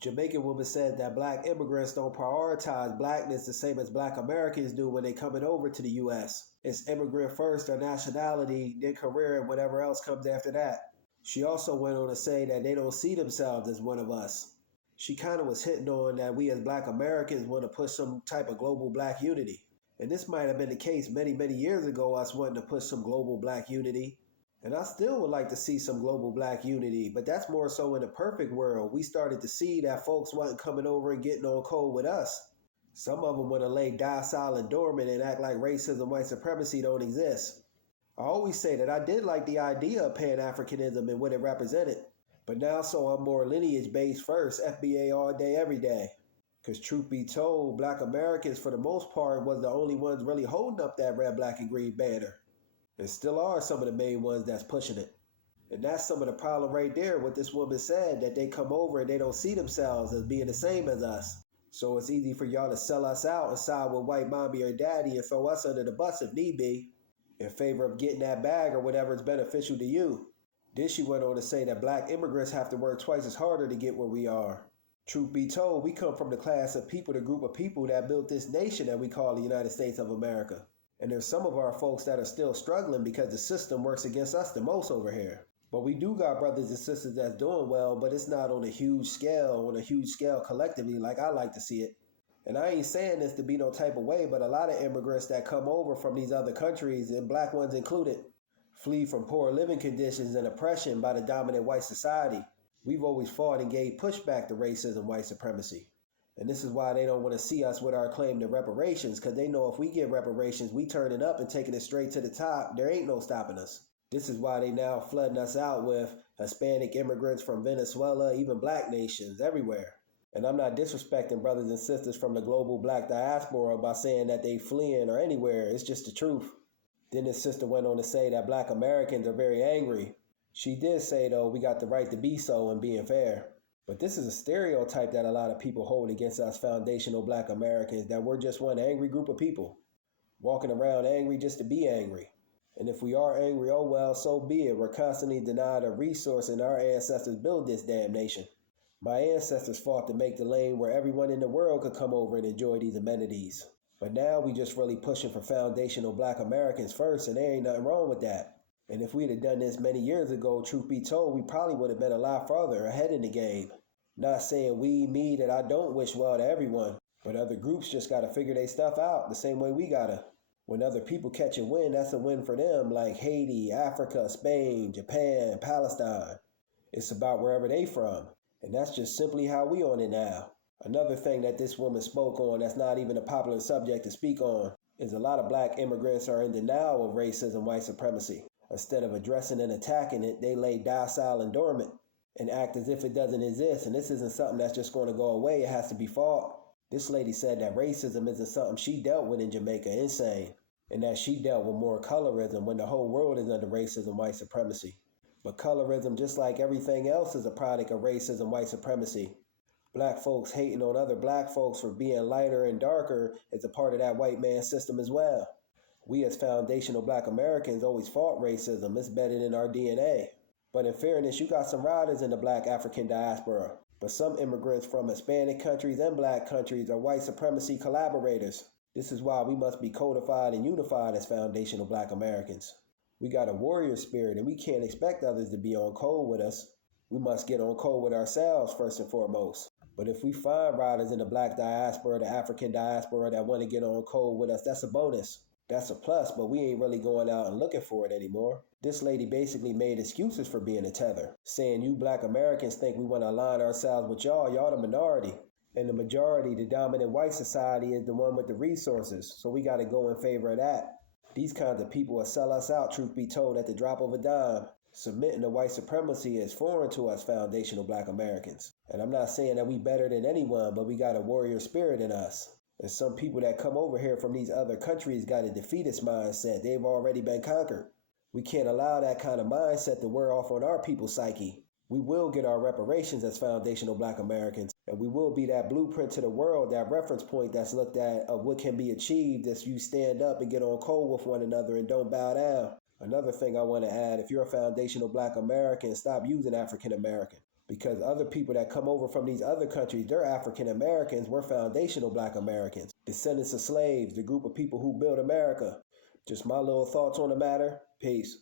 Jamaican woman said that black immigrants don't prioritize blackness the same as black Americans do when they coming over to the US. It's immigrant first or nationality, then career and whatever else comes after that. She also went on to say that they don't see themselves as one of us. She kind of was hitting on that we as black Americans want to push some type of global black unity. And this might have been the case many, many years ago, us wanting to push some global black unity. And I still would like to see some global black unity, but that's more so in a perfect world. We started to see that folks wasn't coming over and getting on cold with us. Some of them want to lay docile and dormant and act like racism, white supremacy don't exist. I always say that I did like the idea of Pan-Africanism and what it represented. But now so I'm more lineage-based first, FBA all day, every day. Because truth be told, black Americans for the most part was the only ones really holding up that red, black, and green banner. And still are some of the main ones that's pushing it. And that's some of the problem right there, what this woman said, that they come over and they don't see themselves as being the same as us. So it's easy for y'all to sell us out and side with white mommy or daddy and throw us under the bus if need be, in favor of getting that bag or whatever is beneficial to you. Then she went on to say that black immigrants have to work twice as harder to get where we are. Truth be told, we come from the class of people, the group of people that built this nation that we call the United States of America. And there's some of our folks that are still struggling because the system works against us the most over here. But we do got brothers and sisters that's doing well, but it's not on a huge scale collectively like I like to see it. And I ain't saying this to be no type of way, but a lot of immigrants that come over from these other countries, and black ones included, flee from poor living conditions and oppression by the dominant white society. We've always fought and gave pushback to racism, white supremacy. And this is why they don't want to see us with our claim to reparations, because they know if we get reparations, we turn it up and taking it straight to the top, there ain't no stopping us. This is why they now flooding us out with Hispanic immigrants from Venezuela, even black nations everywhere. And I'm not disrespecting brothers and sisters from the global black diaspora by saying that they fleeing or anywhere. It's just the truth. Then this sister went on to say that black Americans are very angry. She did say, though, we got the right to be so and being fair. But this is a stereotype that a lot of people hold against us foundational black Americans, that we're just one angry group of people, walking around angry just to be angry. And if we are angry, oh well, so be it. We're constantly denied a resource, and our ancestors built this damn nation. My ancestors fought to make the lane where everyone in the world could come over and enjoy these amenities. But now we just really pushing for foundational black Americans first, and there ain't nothing wrong with that. And if we'd have done this many years ago, truth be told, we probably would have been a lot further ahead in the game. Not saying me, that I don't wish well to everyone, but other groups just got to figure their stuff out the same way we gotta. When other people catch a win, that's a win for them, like Haiti, Africa, Spain, Japan, Palestine. It's about wherever they from. And that's just simply how we on it now. Another thing that this woman spoke on that's not even a popular subject to speak on is a lot of black immigrants are in denial of racism, white supremacy. Instead of addressing and attacking it, they lay docile and dormant and act as if it doesn't exist. And this isn't something that's just going to go away. It has to be fought. This lady said that racism isn't something she dealt with in Jamaica, insane, and that she dealt with more colorism when the whole world is under racism, white supremacy. But colorism, just like everything else, is a product of racism, white supremacy. Black folks hating on other black folks for being lighter and darker is a part of that white man system as well. We as foundational black Americans always fought racism. It's embedded in our DNA. But in fairness, you got some riders in the black African diaspora. But some immigrants from Hispanic countries and black countries are white supremacy collaborators. This is why we must be codified and unified as foundational black Americans. We got a warrior spirit, and we can't expect others to be on code with us. We must get on code with ourselves first and foremost. But if we find riders in the black diaspora, the African diaspora that want to get on code with us, that's a bonus. That's a plus, but we ain't really going out and looking for it anymore. This lady basically made excuses for being a tether, saying you black Americans think we want to align ourselves with y'all the minority. And the majority, the dominant white society, is the one with the resources, so we got to go in favor of that. These kinds of people will sell us out, truth be told, at the drop of a dime. Submitting to white supremacy is foreign to us foundational black Americans. And I'm not saying that we better than anyone, but we got a warrior spirit in us. And some people that come over here from these other countries got a defeatist mindset. They've already been conquered. We can't allow that kind of mindset to wear off on our people's psyche. We will get our reparations as foundational black Americans, and we will be that blueprint to the world, that reference point that's looked at of what can be achieved as you stand up and get on code with one another and don't bow down. Another thing I want to add, if you're a foundational black American, stop using African American. because other people that come over from these other countries, they're African Americans. We're foundational Black Americans, descendants of slaves, the group of people who built America. Just my little thoughts on the matter. Peace.